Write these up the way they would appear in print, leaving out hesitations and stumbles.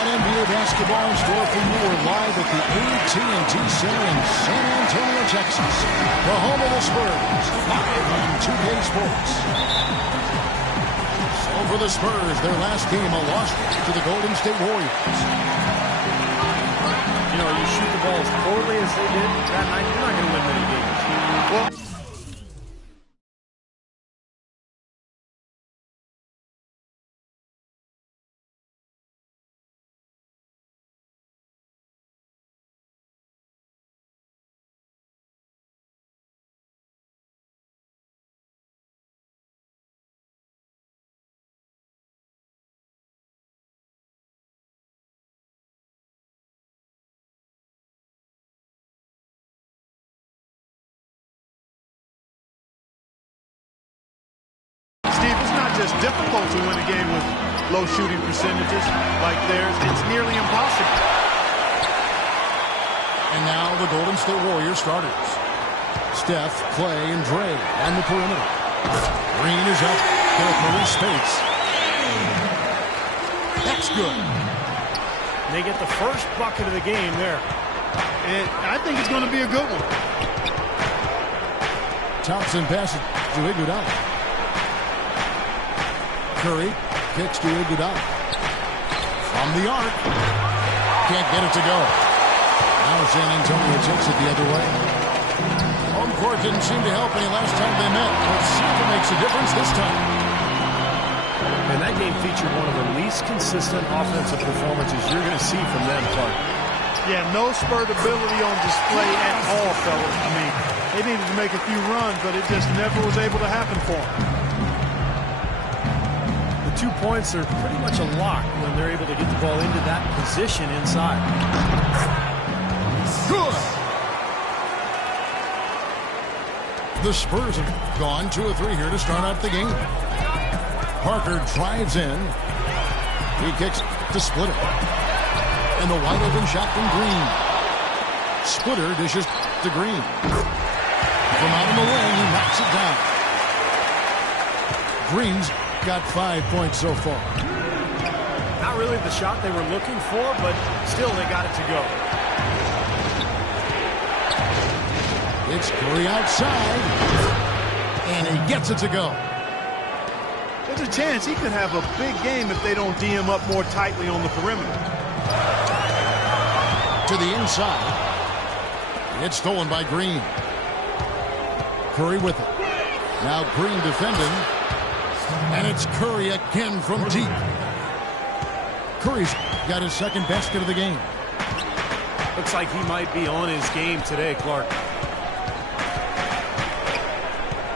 got NBA basketball in store for you. We're live at the AT&T Center in San Antonio, Texas, the home of the Spurs, live on 2K Sports. So for the Spurs, their last game, a loss to the Golden State Warriors. You know, you shoot the ball as poorly as they did that night, you're not going to win many games. Well, it's difficult to win a game with low shooting percentages like theirs. It's nearly impossible. And now the Golden State Warriors starters. Steph, Clay, and Dre on the perimeter. Green is up with Speights. That's good. They get the first bucket of the game there. And I think it's going to be a good one. Thompson passes to Iguodala. Curry kicks to Iguodala. From the arc. Can't get it to go. Now San Antonio takes it the other way. Home court didn't seem to help any last time they met. Let's see if it makes a difference this time. And that game featured one of the least consistent offensive performances you're going to see from them, Clark. Yeah, no spurt ability on display at all, fellas. I mean, they needed to make a few runs, but it just never was able to happen for them. 2 points are pretty much a lock when they're able to get the ball into that position inside. Good. The Spurs have gone 2 of 3 here to start out the game. Parker drives in. He kicks to Splitter. And the wide open shot from Green. Splitter dishes to Green. From out of the wing, he knocks it down. Green's got 5 points so far. Not really the shot they were looking for, but still they got it to go. It's Curry outside, and he gets it to go. There's a chance he could have a big game if they don't D him up more tightly on the perimeter. To the inside. It's stolen by Green. Curry with it. Now Green defending. And it's Curry again from deep. Curry's got his second basket of the game. Looks like he might be on his game today, Clark.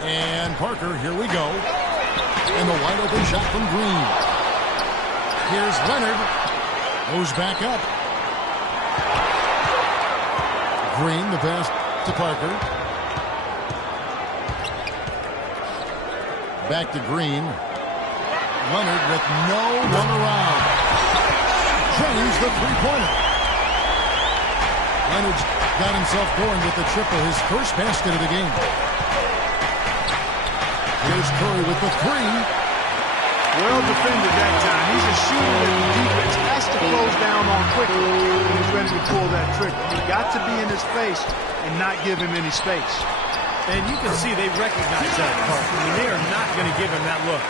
And Parker, here we go. And the wide open shot from Green. Here's Leonard. Goes back up. Green, the pass to Parker. Back to Green. Leonard with no one around. Drains the three-pointer. Leonard's got himself going with the triple, his first basket of the game. Here's Curry with the three. Well defended that time. He's a shooter that the defense has to close down on quickly when he's ready to pull that trigger. He's got to be in his face and not give him any space. And you can see they recognize that, Clark. I mean, they are not going to give him that look.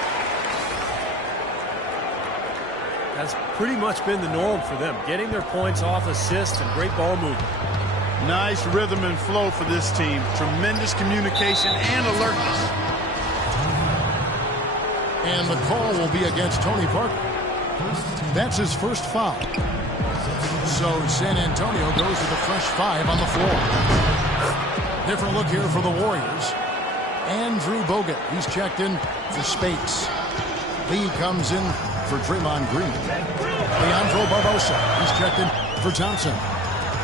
That's pretty much been the norm for them, getting their points off assists and great ball movement. Nice rhythm and flow for this team. Tremendous communication and alertness. And the call will be against Tony Parker. That's his first foul. So San Antonio goes to the fresh 5 on the floor. Different look here for the Warriors. Andrew Bogut, he's checked in for Speights. Lee comes in for Draymond Green. Leandro Barbosa, he's checked in for Thompson.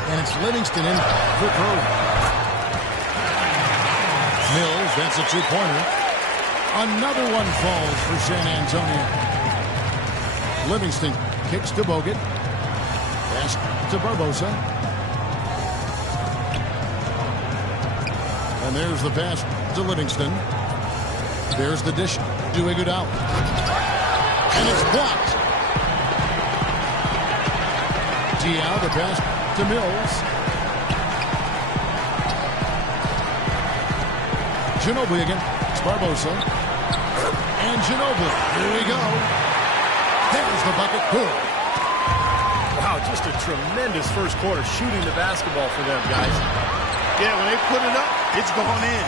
And it's Livingston in for Curry. Mills, that's a two-pointer. Another one falls for San Antonio. Livingston kicks to Bogut. Pass to Barbosa. And there's the pass to Livingston. There's the dish to Iguodala. And it's blocked. Diao, the pass to Mills. Ginobili again. It's Barbosa. And Ginobili. Here we go. There's the bucket. Good. Wow, just a tremendous first quarter shooting the basketball for them, guys. Yeah, when they put it up, it's going in.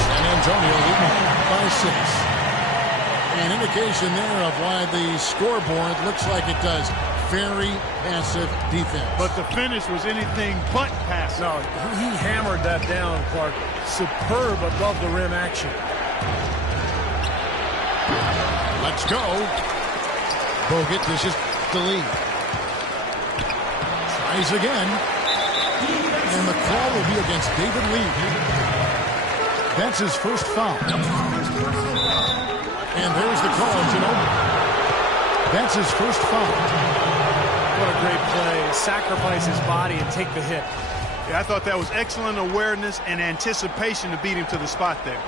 San Antonio leading by 6. An indication there of why the scoreboard looks like it does. Very passive defense. But the finish was anything but passive. No, he hammered that down, Clark. Superb above the rim action. Let's go. Bogut dishes the lead. Tries again. And the call will be against David Lee. That's his first foul. And there's the call, Ginobili. That's his first foul. What a great play. Sacrifice his body and take the hit. Yeah, I thought that was excellent awareness and anticipation to beat him to the spot there.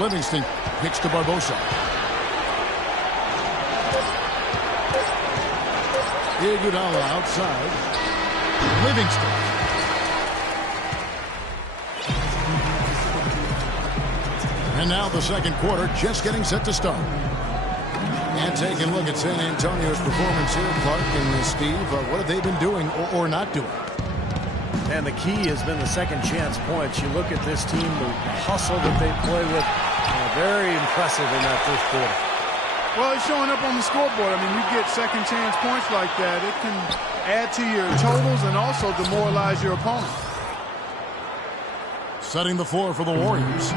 Livingston kicks to Barbosa. Iguodala outside. Livingston. And now the second quarter just getting set to start. And taking a look at San Antonio's performance here, Clark and Steve. What have they been doing or not doing? And the key has been the second chance points. You look at this team, the hustle that they play with, very impressive in that first quarter. Well, it's showing up on the scoreboard. I mean, you get second chance points like that, it can add to your totals and also demoralize your opponent. Setting the floor for the Warriors.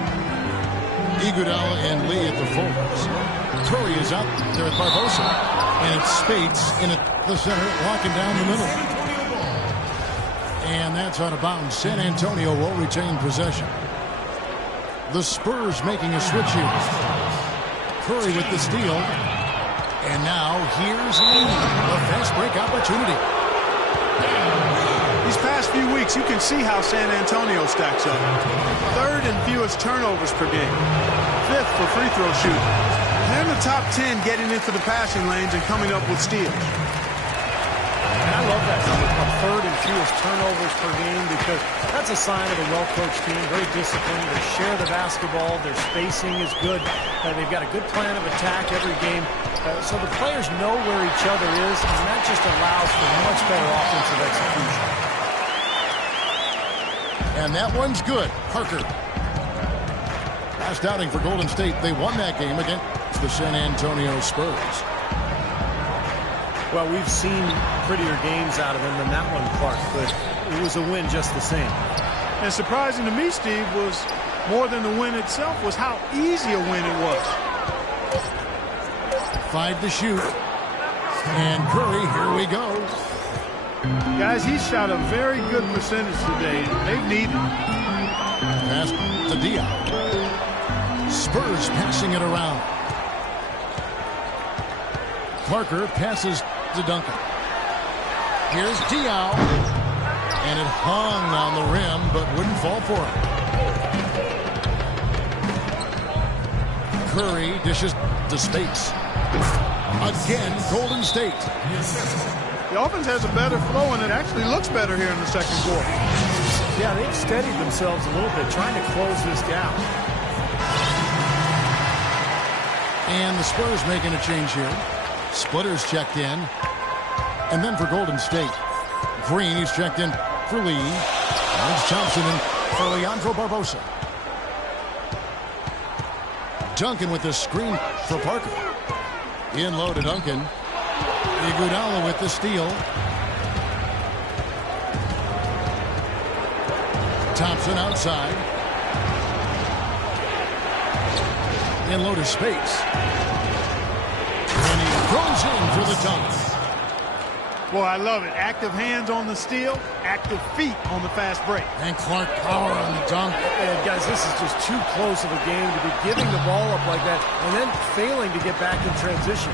Iguodala and Lee at the forwards. Curry is out there with Barbosa. And it's Speights in at the center, locking down the middle. And that's out of bounds. San Antonio will retain possession. The Spurs making a switch here. Curry with the steal. And now here's Lee. A fast break opportunity. These past few weeks, you can see how San Antonio stacks up. Third and fewest turnovers per game. Fifth for free throw shooting. They're in the top 10 getting into the passing lanes and coming up with steals. And I love that number, a third and fewest turnovers per game, because that's a sign of a well-coached team, very disciplined. They share the basketball. Their spacing is good. They've got a good plan of attack every game. So the players know where each other is, and that just allows for much better offensive execution. And that one's good. Parker. Last outing for Golden State. They won that game against the San Antonio Spurs. Well, we've seen prettier games out of him than that one, Clark, but it was a win just the same. And surprising to me, Steve, was more than the win itself, was how easy a win it was. 5 to shoot. And Curry, here we go. Guys, he shot a very good percentage today. They've needed it. Pass to Diao. Spurs passing it around. Parker passes to Duncan. Here's Diao. And it hung on the rim, but wouldn't fall for him. Curry dishes to Speights. Again, Golden State. The offense has a better flow, and it actually looks better here in the second quarter. Yeah, they've steadied themselves a little bit, trying to close this gap. And the Spurs making a change here. Splitters checked in. And then for Golden State, Green, he's checked in for Lee. Lance Thompson in for Leandro Barbosa. Duncan with the screen for Parker. In low to Duncan. Iguodala with the steal. Thompson outside. In low to Speights. And he goes in for the dunk. Boy, I love it. Active hands on the steal, active feet on the fast break. And Clark power on the dunk. And guys, this is just too close of a game to be giving the ball up like that and then failing to get back in transition.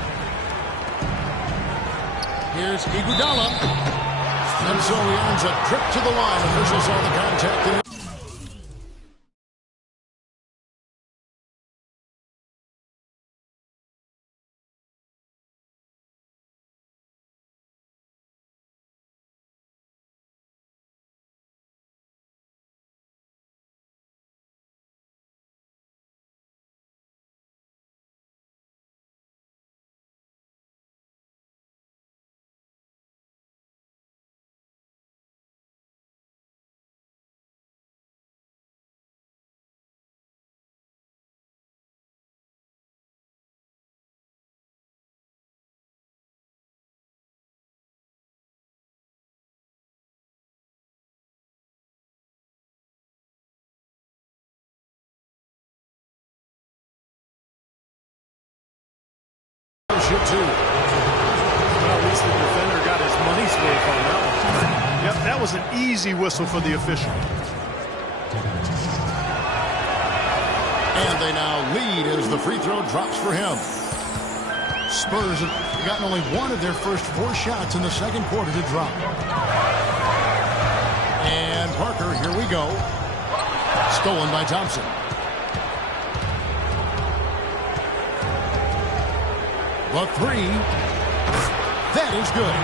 Here's Iguodala. And so he earns a trip to the line. Officials saw the contact. two. Well, at least the defender got his money's worth on that one. Yep, that was an easy whistle for the official. And they now lead as the free throw drops for him. Spurs have gotten only one of their first 4 shots in the second quarter to drop. And Parker, here we go. Stolen by Thompson. The three. That is good.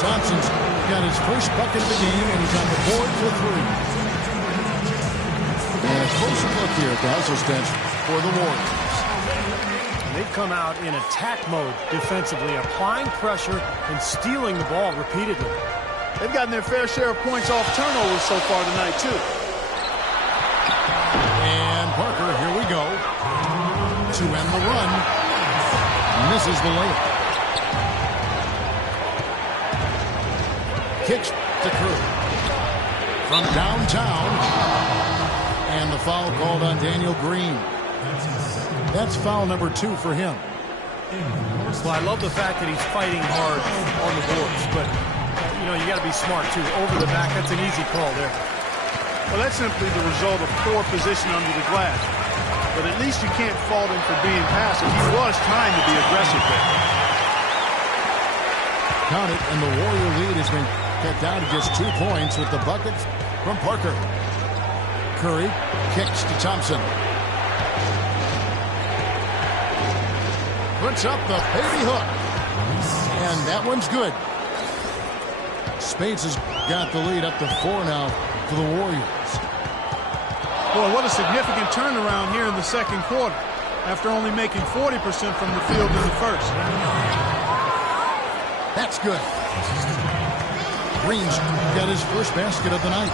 Thompson's got his first bucket of the game, and he's on the board for 3. And a closer look here at the hustle stats for the Warriors. They've come out in attack mode defensively, applying pressure and stealing the ball repeatedly. They've gotten their fair share of points off turnovers so far tonight, too. And Parker, here we go. To end the run. Misses the layup. Kicks to Curry. From downtown. And the foul called on Daniel Green. That's foul number 2 for him. Well, I love the fact that he's fighting hard on the boards, but, you know, you got to be smart, too. Over the back, that's an easy call there. Well, that's simply the result of poor position under the glass. But at least you can't fault him for being passive. He was trying to be aggressive there. Count it, and the Warrior lead has been cut down to just 2 points with the bucket from Parker. Curry kicks to Thompson. Puts up the baby hook. And that one's good. Speights has got the lead up to 4 now for the Warriors. Boy, what a significant turnaround here in the second quarter after only making 40% from the field in the first. That's good. Green's got his first basket of the night.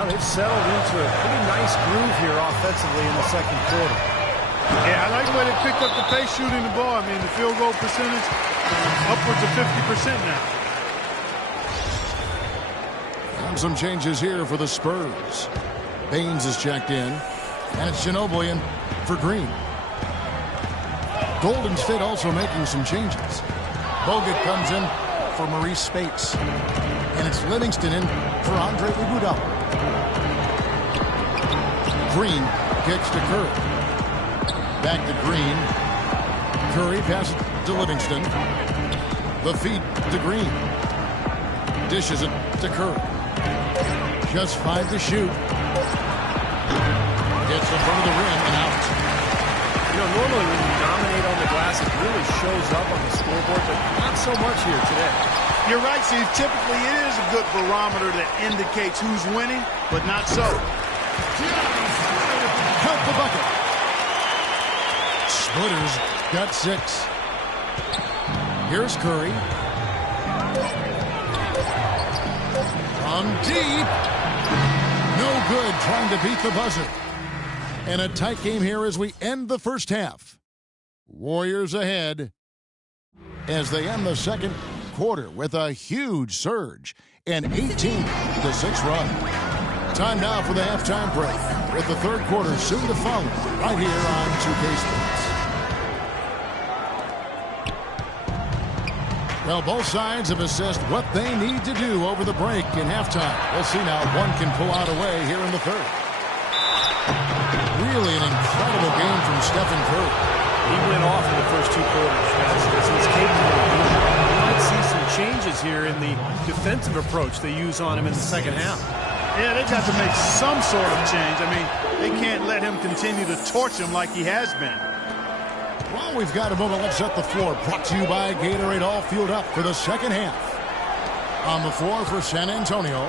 Now they've settled into a pretty nice groove here offensively in the second quarter. Yeah, I like the way they picked up the pace shooting the ball. I mean, the field goal percentage upwards of 50% now. And some changes here for the Spurs. Baines is checked in, and it's Ginobili in for Green. Golden State also making some changes. Bogut comes in for Maurice Speights, and it's Livingston in for Andre Iguodala. Green kicks to Curry. Back to Green. Curry passes to Livingston. The feed to Green. Dishes it to Curry. Just 5 to shoot. Gets in front of the rim and out. You know, normally when you dominate on the glass, it really shows up on the scoreboard, but not so much here today. You're right, Steve. Typically, it is a good barometer that indicates who's winning, but not so. Count the bucket. Splitters got 6. Here's Curry. From deep. No good, trying to beat the buzzer. And a tight game here as we end the first half. Warriors ahead as they end the second quarter with a huge surge, an 18-6 run. Time now for the halftime break, with the third quarter soon to follow right here on 2K Sports. Well, both sides have assessed what they need to do over the break in halftime. We'll see now one can pull out away here in the third. Really an incredible game from Stephen Curry. He went off in the first 2 quarters. He's capable of doing it. We might see some changes here in the defensive approach they use on him in the second half. Yeah, they've got to make some sort of change. I mean, they can't let him continue to torch him like he has been. Well, we've got a moment. Let's set the floor. Brought to you by Gatorade. All fueled up for the second half. On the floor for San Antonio,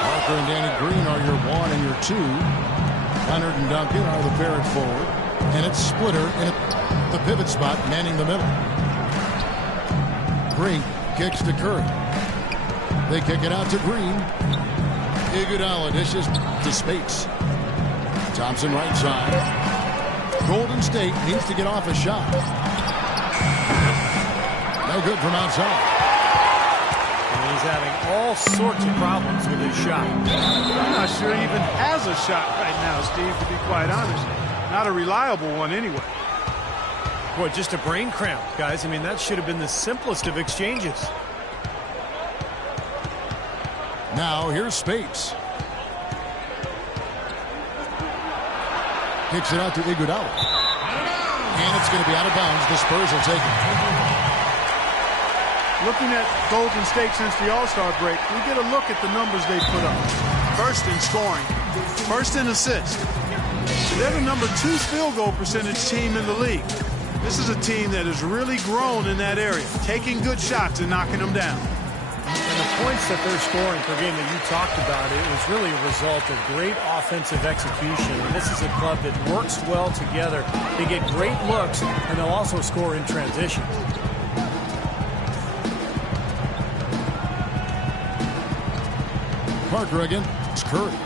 Parker and Danny Green are your 1 and your 2. Leonard and Duncan are the pair at forward. And it's Splitter in the pivot spot, manning the middle. Green kicks to Curry. They kick it out to Green. Iguodala dishes to Speights. Thompson right side. Golden State needs to get off a shot. No good from outside. And he's having all sorts of problems with his shot. I'm not sure he even has a shot right now, Steve, to be quite honest. Not a reliable one anyway. Boy, just a brain cramp, guys. I mean, that should have been the simplest of exchanges. Now, here's Speights. Kicks it out to Iguodala. And it's going to be out of bounds. The Spurs will take it. Looking at Golden State since the All-Star break, we get a look at the numbers they put up. First in scoring, first in assists. They're the #2 field goal percentage team in the league. This is a team that has really grown in that area, taking good shots and knocking them down. And the points that they're scoring per game that you talked about, it was really a result of great offensive execution. And this is a club that works well together. They get great looks, and they'll also score in transition. Parker again. It's Curry.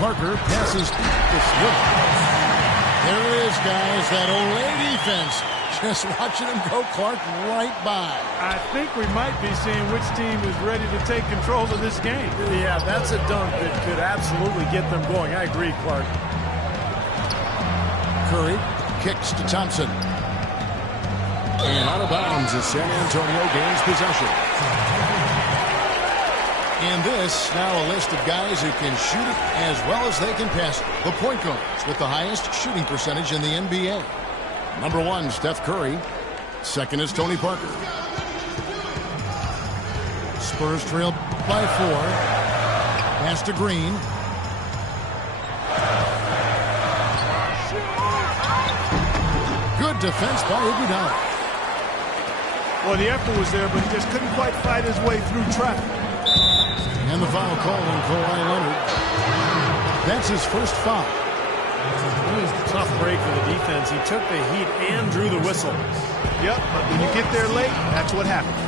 Parker passes. It's good. There it is, guys. That Olay defense. Just watching him go, Clark, right by. I think we might be seeing which team is ready to take control of this game. Yeah, that's a dunk that could absolutely get them going. I agree, Clark. Curry kicks to Thompson. And out of bounds as San Antonio gains possession. And this, now a list of guys who can shoot it as well as they can pass it. The point guards with the highest shooting percentage in the NBA. #1, Steph Curry. Second is Tony Parker. Spurs trail by 4. Pass to Green. Good defense by Iguodala. Well, the effort was there, but he just couldn't quite fight his way through traffic. And the foul call on Kawhi Leonard. That's his first foul. It was a tough break for the defense. He took the heat and drew the whistle. Yep, but when you get there late, that's what happens.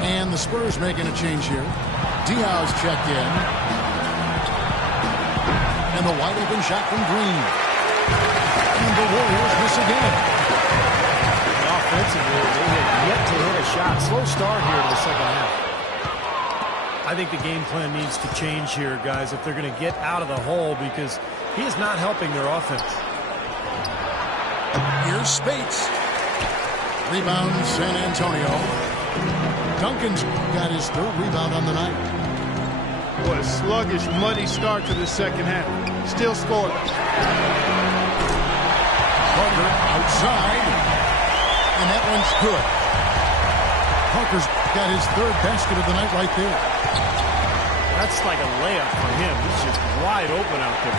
And the Spurs making a change here. Diaz checked in. And the wide open shot from Green. And the Warriors miss again. Offensively, they have yet to hit a shot. Slow start here in the second half. I think the game plan needs to change here, guys, if they're going to get out of the hole, because he is not helping their offense. Here's Speights. Rebound, San Antonio. Duncan's got his 3rd rebound on the night. What a sluggish, muddy start to the second half. Still scored. Parker outside. And that one's good. Parker's got his 3rd basket of the night right there. That's like a layup for him. He's just wide open out there.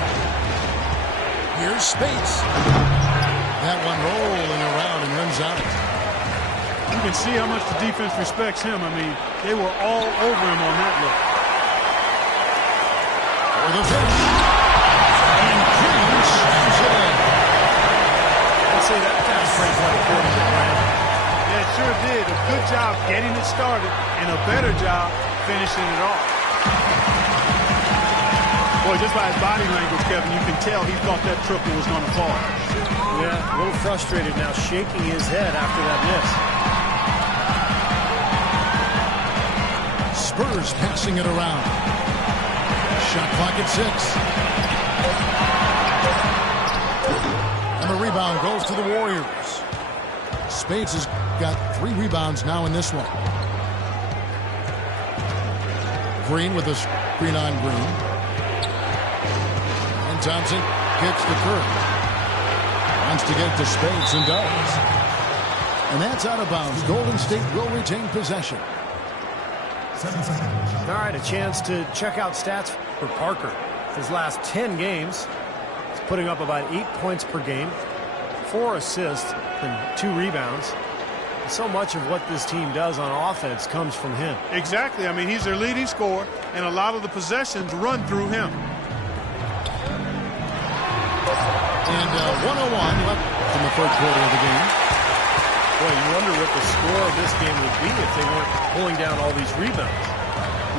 Here's Speights. That one rolling around and runs out. You can see how much the defense respects him. I mean, they were all over him on that look. For the finish. And Green slams it in. I'd say that fast break went according to plan. Yeah, it sure did. A good job getting it started and a better job finishing it off. Boy, just by his body language, Kevin, you can tell he thought that triple was going to fall. Yeah, a little frustrated now, shaking his head after that miss. Spurs passing it around. Shot clock at 6. And the rebound goes to the Warriors. Speights has got 3 rebounds now in this one. Green with a screen on Green. And Thompson kicks to Curry. Wants to get to Speights and does. And that's out of bounds. Golden State will retain possession. 7 seconds. All right, a chance to check out stats for Parker. His last 10 games, he's putting up about 8 points per game, 4 assists, and 2 rebounds. So much of what this team does on offense comes from him. Exactly. I mean, he's their leading scorer, and a lot of the possessions run through him. And 101 left in the 3rd quarter of the game. Boy, you wonder what the score of this game would be if they weren't pulling down all these rebounds.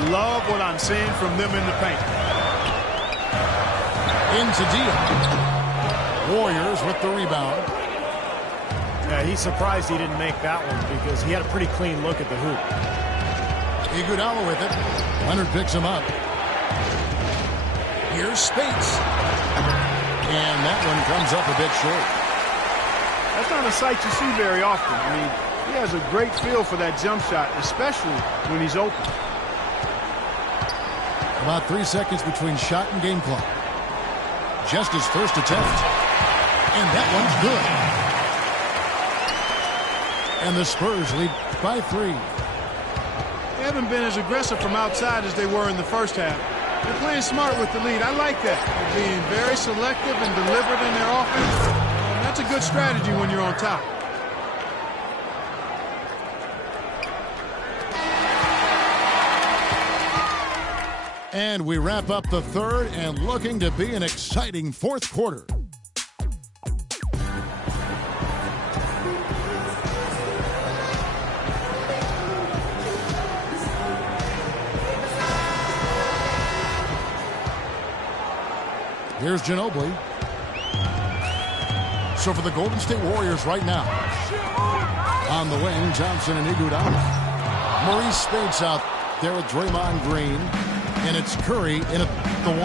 Love what I'm seeing from them in the paint. Into Diaz. Warriors with the rebound. Yeah, he's surprised he didn't make that one because he had a pretty clean look at the hoop. Iguodala with it. Leonard picks him up. Here's Speights. And that one comes up a bit short. That's not a sight you see very often. I mean, he has a great feel for that jump shot, especially when he's open. About 3 seconds between shot and game clock. Just his first attempt. And that one's good. And the Spurs lead by 3. They haven't been as aggressive from outside as they were in the first half. They're playing smart with the lead. I like that. They're being very selective and deliberate in their offense. And that's a good strategy when you're on top. And we wrap up the third and looking to be an exciting fourth quarter. Here's Ginobili. So for the Golden State Warriors right now, on the wing, Johnson and Iguodala. Maurice Speights out there with Draymond Green. And it's Curry in at the 1.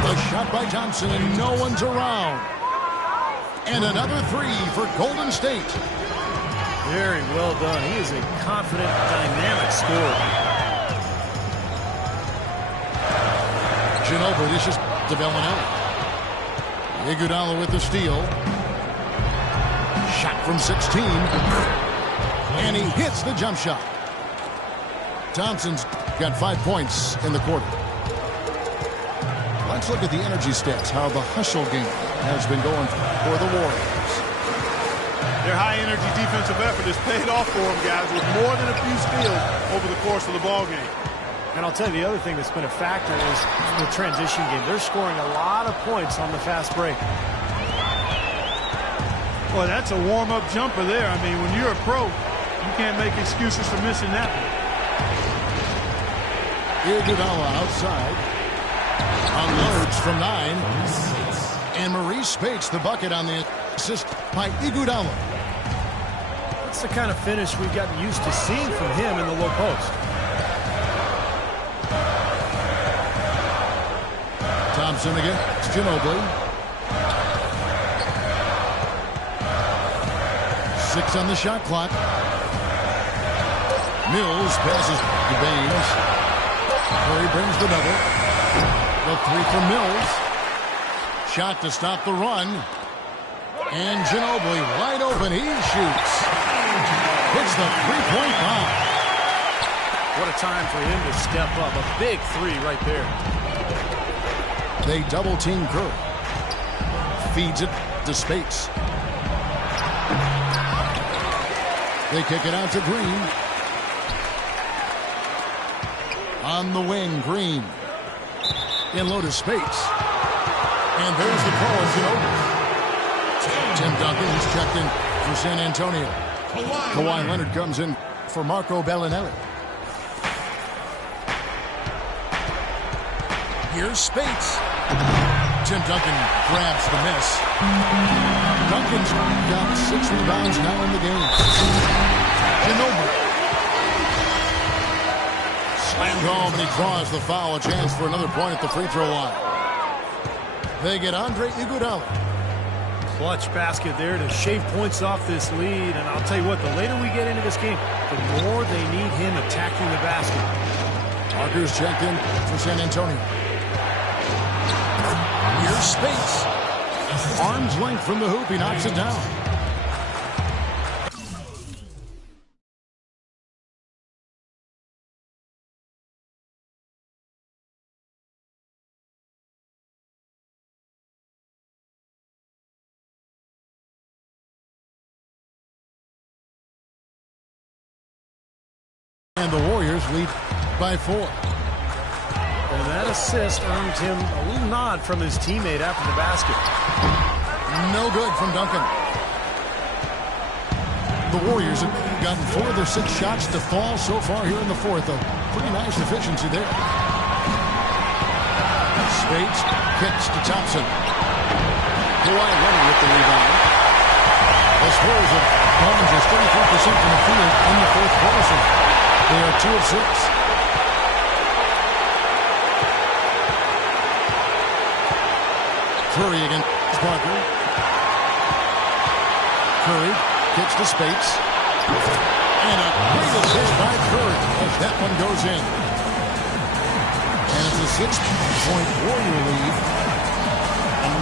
The shot by Johnson, and no one's around. And another 3 for Golden State. Very well done. He is a confident, dynamic scorer. Ginobili, this is to Bellinelli. Iguodala with the steal. Shot from 16. And he hits the jump shot. Thompson's got 5 points in the quarter. Let's look at the energy stats, how the hustle game has been going for the Warriors. Their high-energy defensive effort has paid off for them, guys, with more than a few steals over the course of the ball game. And I'll tell you, the other thing that's been a factor is the transition game. They're scoring a lot of points on the fast break. Well, that's a warm-up jumper there. I mean, when you're a pro, you can't make excuses for missing that one. Iguodala outside. Unloads from 9. And Maurice Speights, the bucket on the assist by Iguodala. That's the kind of finish we've gotten used to seeing from him in the low post. Thompson against Ginobili. 6 on the shot clock. Mills passes to Baines. Curry brings the double. The 3 from Mills. Shot to stop the run. And Ginobili wide open. He shoots. Hits the three-point bomb. What a time for him to step up. A big 3 right there. They double-team Curry. Feeds it to Speights. They kick it out to Green. On the wing, Green. In low to Speights. And there's the call of Ginobili. Tim Duncan is checked in for San Antonio. Kawhi Leonard comes in for Marco Bellinelli. Here's Speights. Tim Duncan grabs the miss. Duncan's got 6 rebounds now in the game. Ginobili. Slammed home, and he draws the foul. A chance for another point at the free throw line. They get Andre Iguodala. Clutch basket there to shave points off this lead. And I'll tell you what, the later we get into this game, the more they need him attacking the basket. Parker's checked in for San Antonio. Here's Speights. Arm's length from the hoop. He knocks it down. And the Warriors lead by 4. And that assist earned him a little nod from his teammate after the basket. No good from Duncan. The Warriors have gotten 4 of their 6 shots to fall so far here in the fourth. A pretty nice efficiency there. Speights kicks to Thompson. Kawhi Leonard with the rebound. The Spurs have gone just 34% from the field in the fourth quarter. They are 2 of 6. Curry against Parker. Curry kicks to Speights. And a great assist by Curry as that one goes in. And it's a 6-point Warrior lead.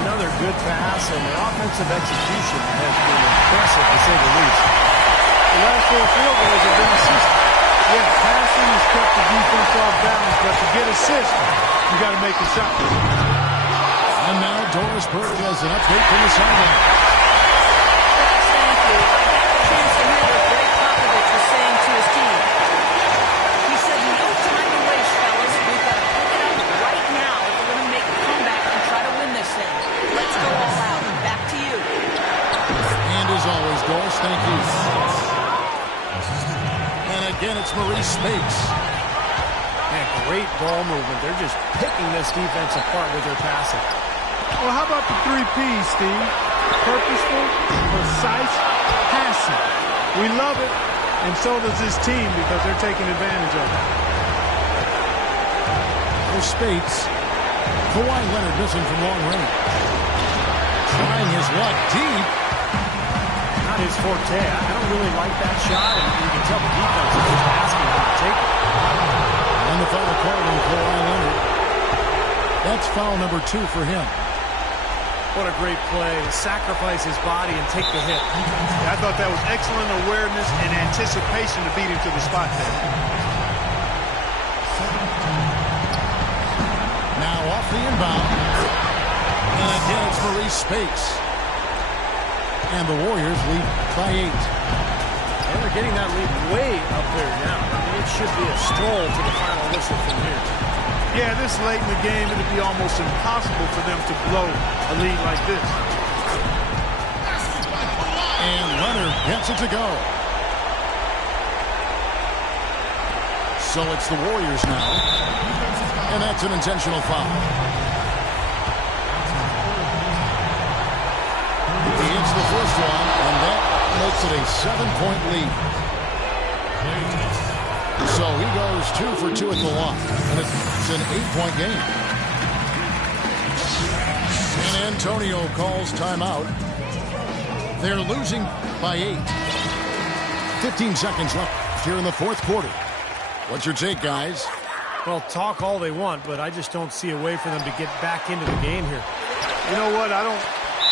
Another good pass, and their offensive execution has been impressive, to say the least. The last 4 field goals have been assists. Yeah, passing has kept the defense off balance, but to get assists, you got to make a shot. And now Doris Burke has an update from the sideline. Thank you. I got a chance to hear what Greg Popovich was saying to his team. He said, no time to waste, fellas. We've got to pick it up right now if we're going to make a comeback and try to win this thing. Let's go all out. Back to you. And as always, Doris, thank you. And again, it's Maurice Speights. Man, great ball movement. They're just picking this defense apart with their passing. Well, how about the 3 P's, Steve? Purposeful, precise, passing. We love it, and so does this team because they're taking advantage of it. For Speights, Kawhi Leonard missing from long range. Trying his luck deep. Not his forte. I don't really like that shot, and you can tell the defense is just asking him to take it. And the foul called on Kawhi Leonard. That's foul number 2 for him. What a great play. Sacrifice his body and take the hit. I thought that was excellent awareness and anticipation to beat him to the spot there. Now off the inbound. And again, it's Maurice Speights. And the Warriors lead by 8. And they're getting that lead way up there now. I mean, it should be a stroll to the final whistle from here. Yeah, this late in the game, it'd be almost impossible for them to blow a lead like this. And Leonard gets it to go. So it's the Warriors now. And that's an intentional foul. He hits the first one, and that makes it a 7-point lead. So he goes 2 for 2 at the line, and it's an 8-point game. And Antonio calls timeout. They're losing by 8. 15 seconds left here in the fourth quarter. What's your take, guys? Well, talk all they want, but I just don't see a way for them to get back into the game here. You know what? I don't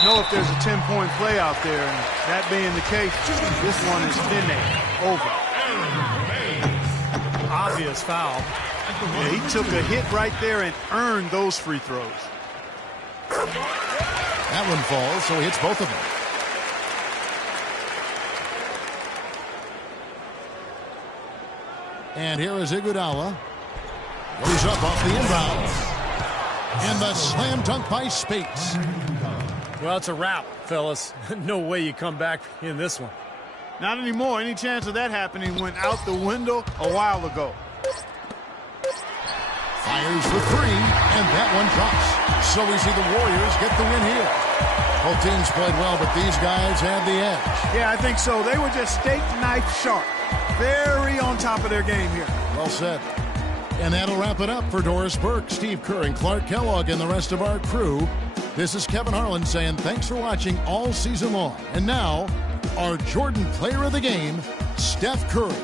know if there's a 10-point play out there, and that being the case, this one is finished. Over. Obvious foul. Yeah, he took a hit right there and earned those free throws. That one falls, so he hits both of them. And here is Iguodala. Goes up off the inbound. And the slam dunk by Speights. Well, it's a wrap, fellas. No way you come back in this one. Not anymore. Any chance of that happening went out the window a while ago. Fires for 3, and that one drops. So we see the Warriors get the win here. Both teams played well, but these guys had the edge. Yeah, I think so. They were just steak knife sharp. Very on top of their game here. Well said. And that'll wrap it up for Doris Burke, Steve Kerr, and Clark Kellogg, and the rest of our crew. This is Kevin Harlan saying thanks for watching all season long. And now, our Jordan Player of the Game, Steph Curry.